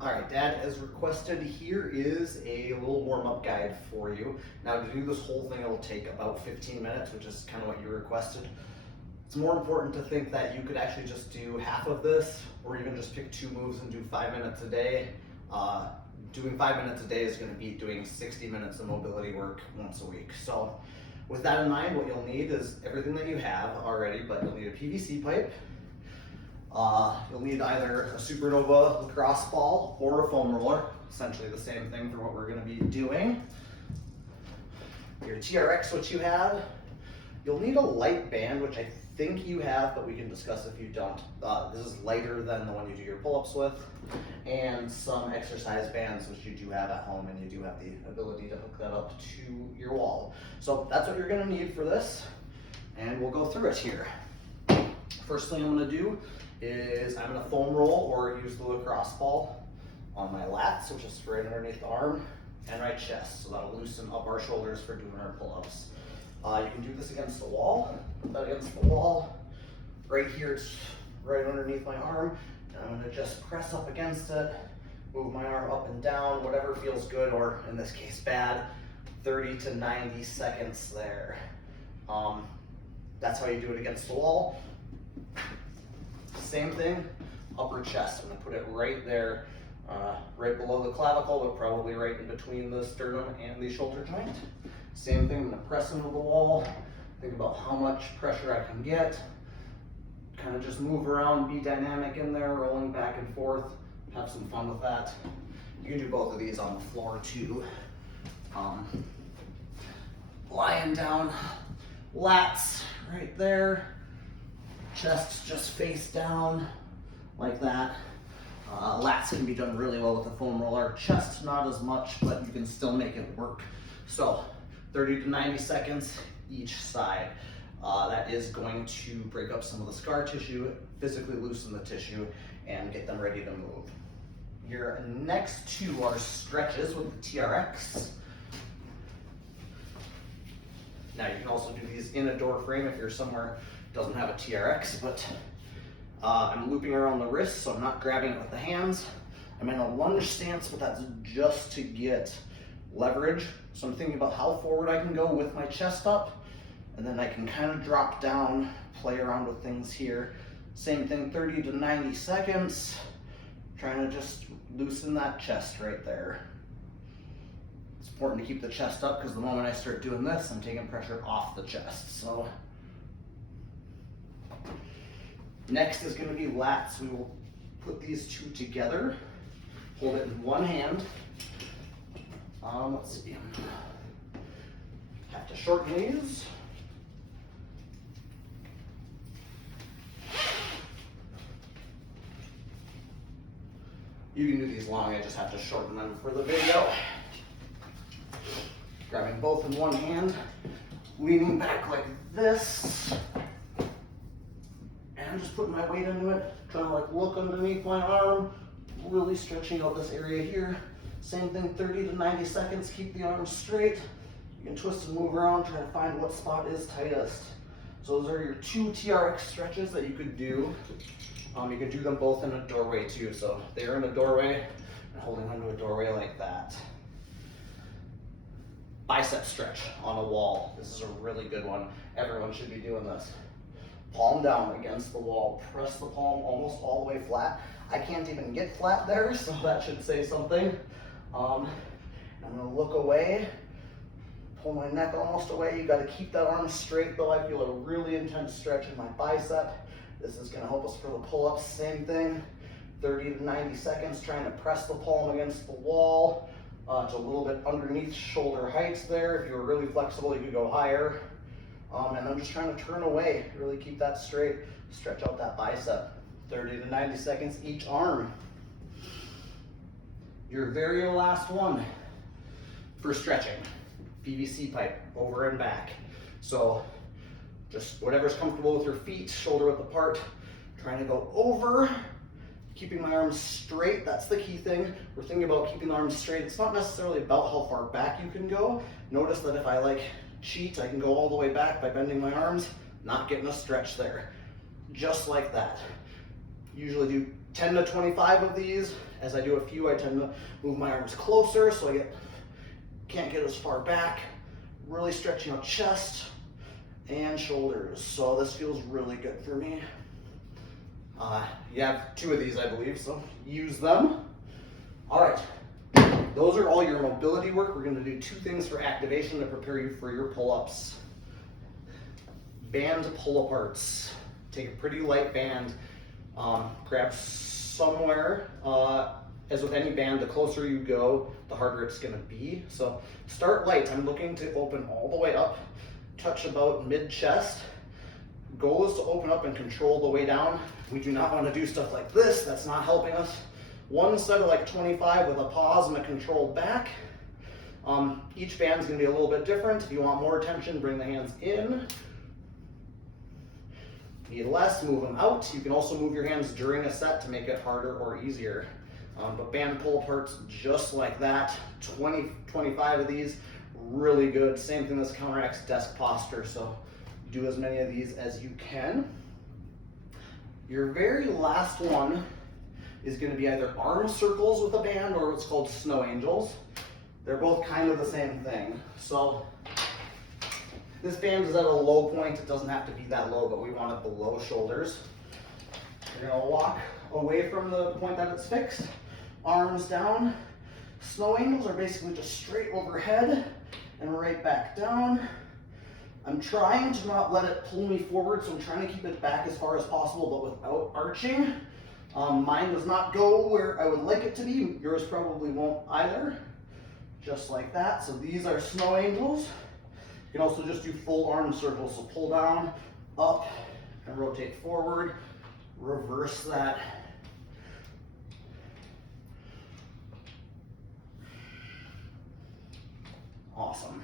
All right, Dad, as requested, here is a little warm-up guide for you. Now, to do this whole thing, it'll take about 15 minutes, which is kind of what you requested. It's more important to think that you could actually just do half of this, or even just pick 2 moves and do 5 minutes a day. Doing 5 minutes a day is going to be doing 60 minutes of mobility work once a week. So, with that in mind, what you'll need is everything that you have already, but you'll need a PVC pipe. You'll need either a Supernova lacrosse ball or a foam roller, essentially the same thing for what we're going to be doing. Your TRX, which you have. You'll need a light band, which I think you have, but we can discuss if you don't. This is lighter than the one you do your pull-ups with, and some exercise bands, which you do have at home, and you do have the ability to hook that up to your wall. So that's what you're going to need for this, and we'll go through it here. First thing I'm going to do is I'm going to foam roll or use the lacrosse ball on my lats, which is right underneath the arm, and my chest, so that'll loosen up our shoulders for doing our pull-ups. You can do this against the wall, put that against the wall. Right here, it's right underneath my arm, and I'm going to just press up against it, move my arm up and down, whatever feels good, or in this case bad, 30 to 90 seconds there. That's how you do it against the wall. Same thing, upper chest. I'm going to put it right there, right below the clavicle, but probably right in between the sternum and the shoulder joint. Same thing, I'm going to press into the wall, think about how much pressure I can get, kind of just move around, be dynamic in there, rolling back and forth, have some fun with that. You can do both of these on the floor too. Lying down, lats right there. Chest just face down like that. Lats can be done really well with a foam roller. Chest not as much, but you can still make it work. So 30 to 90 seconds each side. That is going to break up some of the scar tissue, physically loosen the tissue, and get them ready to move. Your next 2 are stretches with the TRX. Now you can also do these in a door frame if you're somewhere doesn't have a TRX, but I'm looping around the wrist, so I'm not grabbing it with the hands. I'm in a lunge stance, but that's just to get leverage. So I'm thinking about how forward I can go with my chest up, and then I can kind of drop down, play around with things here. Same thing, 30 to 90 seconds, trying to just loosen that chest right there. It's important to keep the chest up because the moment I start doing this, I'm taking pressure off the chest. So next is going to be lats. We will put these 2 together, hold it in one hand. Let's see, have to shorten these. You can do these long, I just have to shorten them for the video. Grabbing both in one hand, leaning back like this. I'm just putting my weight into it, trying to like look underneath my arm, really stretching out this area here. Same thing, 30 to 90 seconds, keep the arms straight. You can twist and move around, try to find what spot is tightest. So those are your 2 TRX stretches that you could do. You can do them both in a doorway too. So they're in a doorway and holding onto a doorway like that. Bicep stretch on a wall. This is a really good one. Everyone should be doing this. Palm down against the wall, press the palm almost all the way flat. I can't even get flat there, so that should say something. I'm gonna look away, pull my neck almost away. You gotta keep that arm straight though. I feel a really intense stretch in my bicep. This is gonna help us for the pull-ups, same thing. 30 to 90 seconds, trying to press the palm against the wall. It's a little bit underneath shoulder heights there. If you were really flexible, you could go higher. And I'm just trying to turn away, really keep that straight, stretch out that bicep. 30 to 90 seconds each arm. Your very last one for stretching, PVC pipe, over and back. So just whatever's comfortable with your feet, shoulder width apart, trying to go over, keeping my arms straight. That's the key thing. We're thinking about keeping the arms straight. It's not necessarily about how far back you can go. Notice that if I cheat, I can go all the way back by bending my arms, not getting a stretch there. Just like that. Usually do 10 to 25 of these, As I do a few, I tend to move my arms closer so I can't get as far back. Really stretching out chest and shoulders. So this feels really good for me. You have 2 of these, I believe, so use them. All right, those are all your mobility work. We're gonna do 2 things for activation to prepare you for your pull-ups. Band pull-aparts. Take a pretty light band, grab somewhere, as with any band, the closer you go, the harder it's gonna be. So start light. I'm looking to open all the way up, touch about mid-chest. Goal is to open up and control the way down. We do not want to do stuff like this. That's not helping us. One set of like 25 with a pause and a controlled back. Each band is going to be a little bit different. If you want more attention, bring the hands in. Need less, move them out. You can also move your hands during a set to make it harder or easier. But band pull aparts just like that. 25 of these, really good. Same thing, this counteracts desk posture. So do as many of these as you can. Your very last one is going to be either arm circles with a band or what's called snow angels. They're both kind of the same thing. So this band is at a low point. It doesn't have to be that low, but we want it below shoulders. You're going to walk away from the point that it's fixed, arms down. Snow angels are basically just straight overhead and right back down. I'm trying to not let it pull me forward, so I'm trying to keep it back as far as possible, but without arching. Mine does not go where I would like it to be. Yours probably won't either. Just like that. So these are snow angels. You can also just do full arm circles. So pull down, up, and rotate forward. Reverse that. Awesome.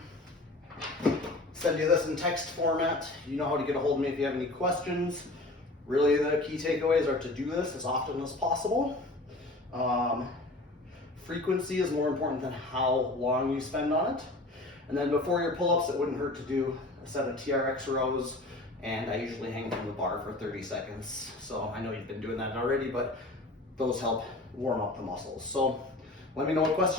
Send you this in text format. You know how to get a hold of me if you have any questions. Really, the key takeaways are to do this as often as possible. Frequency is more important than how long you spend on it. And then before your pull-ups, it wouldn't hurt to do a set of TRX rows, and I usually hang from the bar for 30 seconds. So I know you've been doing that already, but those help warm up the muscles. So let me know what questions